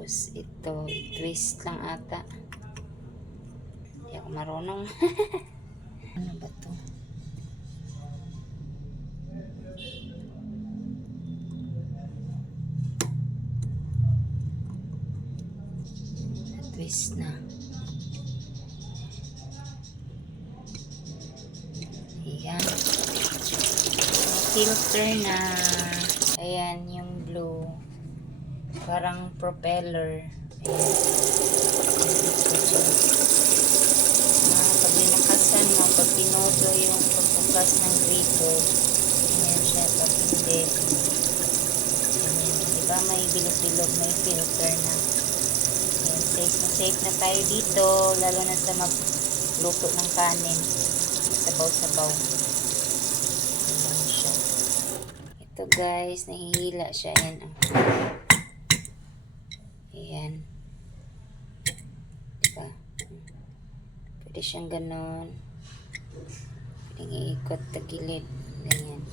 Tapos ito, twist lang ata. Hindi ako marunong. Ano ba to? Twist na. Ayan. Filter na. Ayan yung blue. Parang propeller. Ayan. Pag binakasan mo, pag pinodo yung pagbukas ng gripo, ayan siya. Pag hindi, ayan. Diba may bilog-bilog, may filter na. Ayan, safe na tayo dito, lalo na sa magluto ng kanin. Sabaw-sabaw. Ayan siya. Ito guys, nahihila siya. Ayan. Ayan. Diba? Pwede siyang ganon. Pwede iikot sa gilid. Ganyan.